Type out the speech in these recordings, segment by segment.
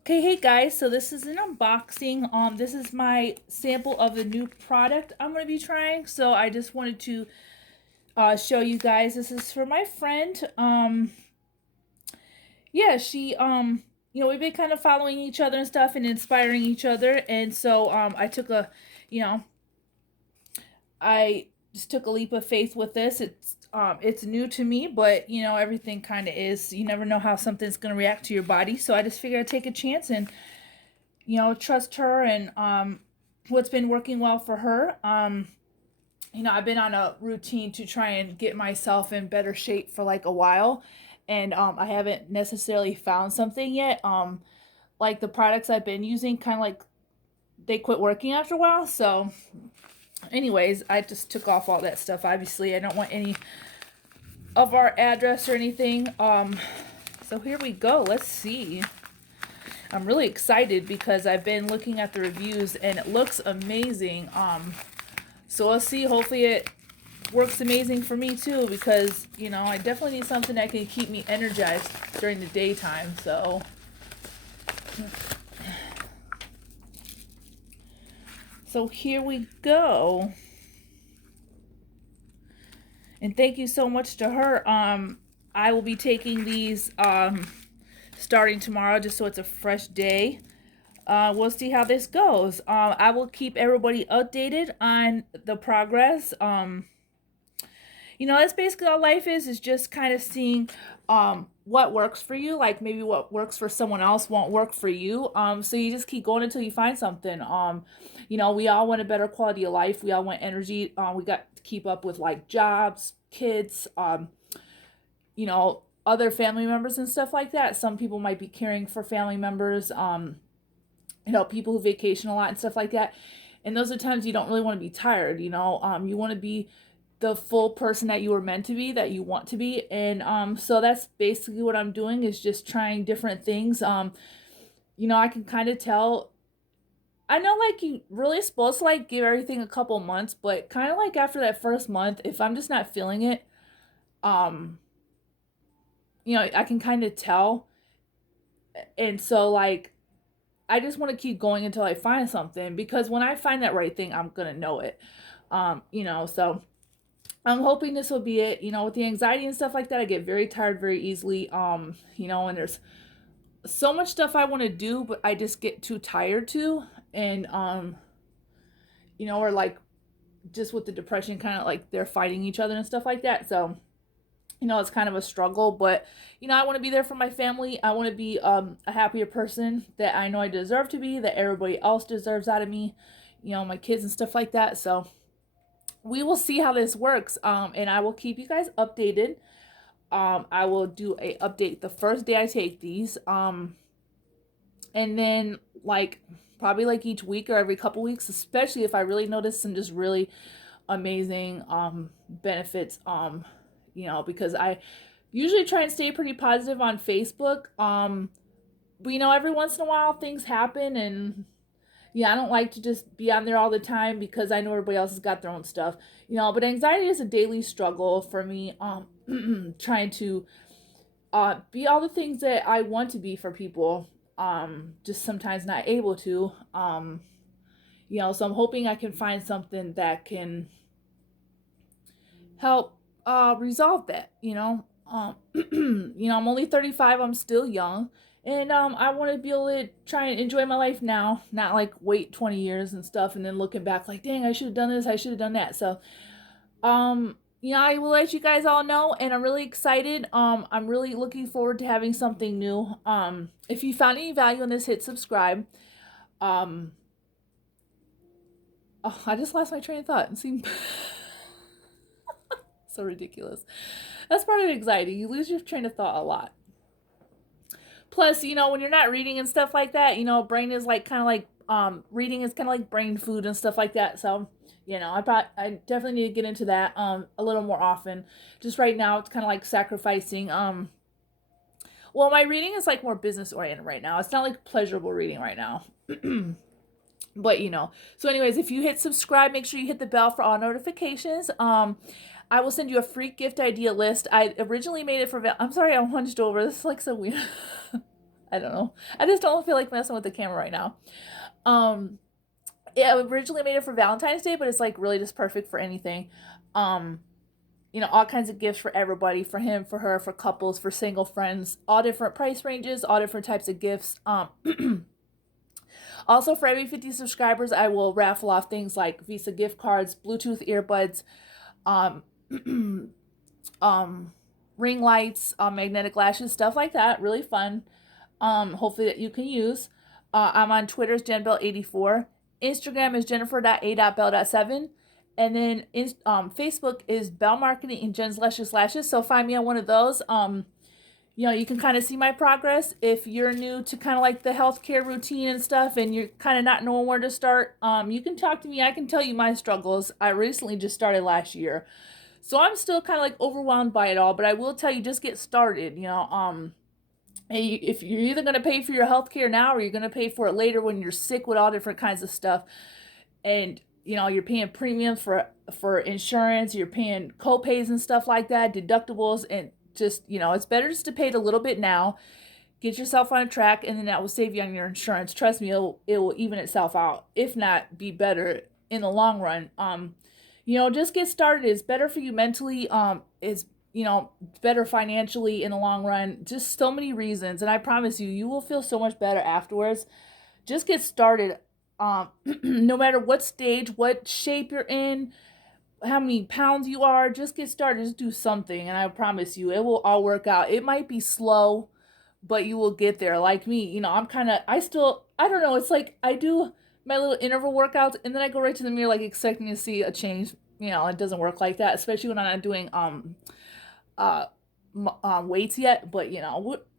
Okay, hey guys, so this is an unboxing. This is my sample of the new product I'm going to be trying. So I just wanted to show you guys. This is for my friend. Yeah, we've been kind of following each other and stuff and inspiring each other. And so I took you know, I just took a leap of faith with this. It's new to me, but everything kind of is. You never know how something's going to react to your body. So I just figured I'd take a chance and trust her and what's been working well for her. I've been on a routine to try and get myself in better shape for like a while, and I haven't necessarily found something yet. Like the products I've been using, kind of like they quit working after a while. So, anyways, I just took off all that stuff. Obviously, I don't want any of our address or anything. So here we go. Let's see. I'm really excited because I've been looking at the reviews and it looks amazing. So let's see. Hopefully it works amazing for me too because, I definitely need something that can keep me energized during the daytime. So here we go. And thank you so much to her. I will be taking these starting tomorrow just so it's a fresh day. We'll see how this goes. I will keep everybody updated on the progress. That's basically all life is just kind of seeing what works for you. Like maybe what works for someone else won't work for you. So you just keep going until you find something. We all want a better quality of life. We all want energy. We got to keep up with like jobs, kids, other family members and stuff like that. Some people might be caring for family members. People who vacation a lot and stuff like that. And those are times you don't really want to be tired. You want to be the full person that you were meant to be, that you want to be. And so that's basically what I'm doing, is just trying different things. I can kind of tell. I know like you really supposed to like give everything a couple months, but kind of like after that first month, if I'm just not feeling it, um, I can kind of tell. And so like I just want to keep going until I find something, because when I find that right thing, I'm gonna know it. So I'm hoping this will be it. With the anxiety and stuff like that, I get very tired very easily. And there's so much stuff I want to do, but I just get too tired to. And or like just with the depression, kind of like they're fighting each other and stuff like that. So, it's kind of a struggle, but I want to be there for my family. I want to be a happier person that I know I deserve to be, that everybody else deserves out of me, my kids and stuff like that. So, we will see how this works, and I will keep you guys updated. I will do a update the first day I take these, and then like probably like each week or every couple weeks, especially if I really notice some just really amazing benefits. Because I usually try and stay pretty positive on Facebook. But every once in a while things happen, and yeah, I don't like to just be on there all the time because I know everybody else has got their own stuff. But anxiety is a daily struggle for me. Trying to be all the things that I want to be for people. Just sometimes not able to. So I'm hoping I can find something that can help resolve that. I'm only 35. I'm still young. And I want to be able to try and enjoy my life now, not like wait 20 years and stuff, and then looking back like, dang, I should have done this, I should have done that. So, I will let you guys all know, and I'm really excited. I'm really looking forward to having something new. If you found any value in this, hit subscribe. Um, oh, I just lost my train of thought. It seemed so ridiculous. That's part of anxiety. You lose your train of thought a lot. Plus, when you're not reading and stuff like that, brain is like kind of like reading is kind of like brain food and stuff like that. So, I definitely need to get into that a little more often. Just right now, it's kind of like sacrificing. Well, my reading is like more business oriented right now. It's not like pleasurable reading right now. But so anyways, if you hit subscribe, make sure you hit the bell for all notifications. I will send you a free gift idea list. I originally made it for I'm sorry, I'm hunched over. This is like so weird. I don't know. I just don't feel like messing with the camera right now. Um, yeah, I originally made it for Valentine's Day, but it's like really just perfect for anything. Um, all kinds of gifts for everybody, for him, for her, for couples, for single friends, all different price ranges, all different types of gifts. Also, for every 50 subscribers, I will raffle off things like Visa gift cards, Bluetooth earbuds, um, ring lights, magnetic lashes, stuff like that. Really fun. Hopefully that you can use. I'm on Twitter as JenBell84. Instagram is Jennifer.a.bell.7. And then Facebook is Bell Marketing and Jen's Luscious Lashes. So find me on one of those. You can kind of see my progress. If you're new to kind of like the healthcare routine and stuff and you're kind of not knowing where to start, you can talk to me. I can tell you my struggles. I recently just started last year. So I'm still kind of like overwhelmed by it all, but I will tell you, just get started, if you're either going to pay for your healthcare now or you're going to pay for it later when you're sick with all different kinds of stuff, and you're paying premiums for insurance, you're paying co-pays and stuff like that, deductibles, and just it's better just to pay it a little bit now, get yourself on a track, and then that will save you on your insurance. Trust me, it will even itself out, if not be better in the long run. Just get started. It's better for you mentally. It's better financially in the long run. Just so many reasons, and I promise you will feel so much better afterwards. Just get started. No matter what stage, what shape you're in, how many pounds you are, just get started. Just do something, and I promise you it will all work out. It might be slow, but you will get there. Like me, I don't know, it's like I do my little interval workouts and then I go right to the mirror like expecting to see a change. It doesn't work like that, especially when I'm not doing uh weights yet. But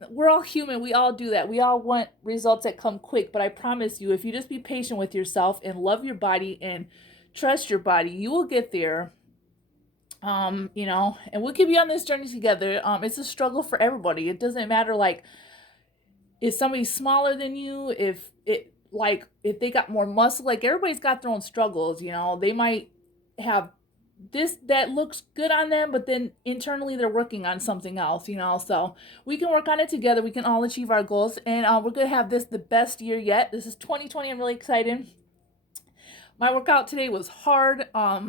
we're all human. We all do that. We all want results that come quick, but I promise you, if you just be patient with yourself and love your body and trust your body, you will get there. And we'll keep you on this journey together. It's a struggle for everybody. It doesn't matter like if somebody's smaller than you, if they got more muscle, like everybody's got their own struggles. They might have this that looks good on them, but then internally they're working on something else. So we can work on it together. We can all achieve our goals, and we're gonna have this the best year yet. This is 2020. I'm really excited. My workout today was hard, but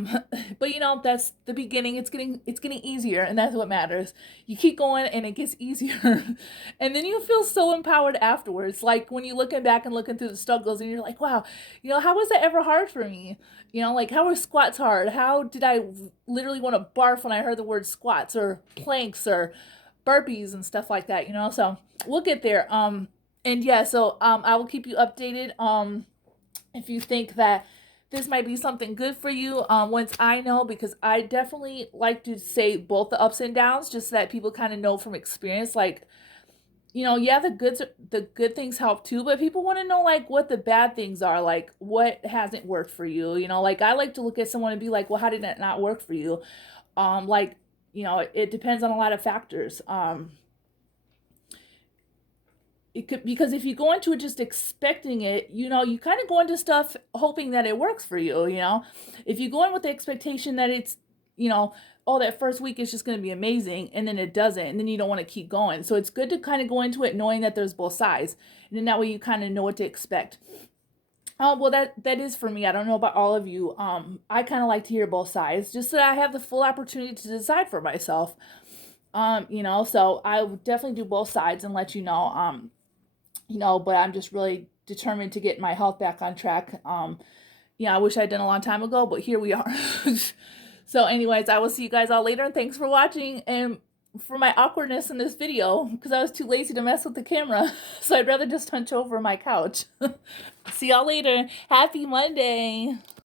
that's the beginning. It's getting easier, and that's what matters. You keep going, and it gets easier, and then you feel so empowered afterwards. Like when you're looking back and looking through the struggles, and you're like, wow, how was that ever hard for me? Like how were squats hard? How did I literally want to barf when I heard the word squats or planks or burpees and stuff like that? So we'll get there. And yeah, so I will keep you updated. If you think that this might be something good for you, once I know, because I definitely like to say both the ups and downs just so that people kind of know from experience. Like, yeah, the good things help too, but people want to know like what the bad things are, like what hasn't worked for you. Like I like to look at someone and be like, well, how did that not work for you? Like, it depends on a lot of factors. It could, because if you go into it just expecting it, you kind of go into stuff hoping that it works for you. If you go in with the expectation that it's, oh, that first week is just going to be amazing, and then it doesn't, and then you don't want to keep going. So it's good to kind of go into it knowing that there's both sides, and then that way you kind of know what to expect. Well, that is for me. I don't know about all of you. I kind of like to hear both sides just so that I have the full opportunity to decide for myself. So I would definitely do both sides and let you know. But I'm just really determined to get my health back on track. I wish I'd done a long time ago, but here we are. So anyways, I will see you guys all later, and thanks for watching and for my awkwardness in this video because I was too lazy to mess with the camera. So I'd rather just hunch over my couch. See y'all later. Happy Monday.